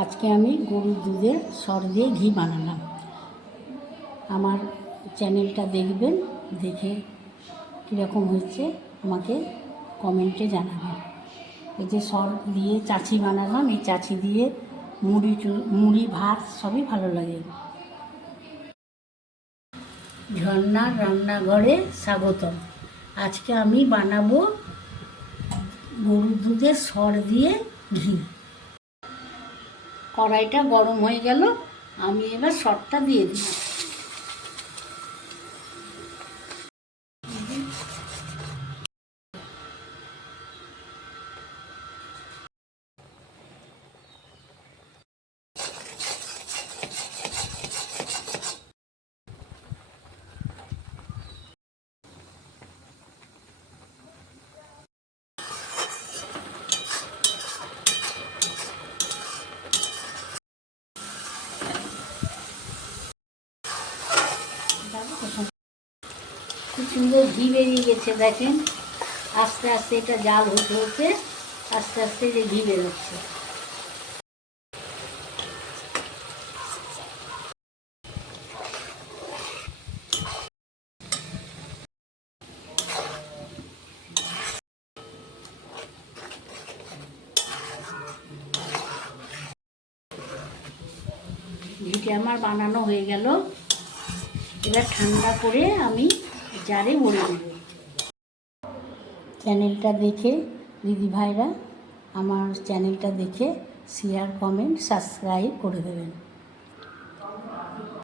আজকে আমি গরুর দুধের সর দিয়ে ঘি বানালাম। আমার চ্যানেলটা দেখবেন, দেখে কীরকম হচ্ছে আমাকে কমেন্টে জানাবেন। এই যে সর দিয়ে চাচি বানালাম, এই চাচি দিয়ে মুড়ি মুড়ি, ভাত সবই ভালো লাগে। ঝর্ণার রান্নাঘরে স্বাগতম। আজকে আমি বানাবো গরুর দুধের সর দিয়ে ঘি। কড়াইটা গরম হয়ে গেল আমি এবার সরটা দিয়ে দিই খুব সুন্দর ঘি বেরিয়ে গেছে, দেখেন। আস্তে আস্তে এটা জাল হতে হতে আস্তে আস্তে যে ঘি বেরোচ্ছে। ঘিটা আমার বানানো হয়ে গেল। এবার ঠান্ডা করে আমি জারে মরে দেবে চ্যানেলটা দেখে দিদি ভাইরা আমার চ্যানেলটা দেখে শেয়ার কমেন্ট সাবস্ক্রাইব করে দেবেন।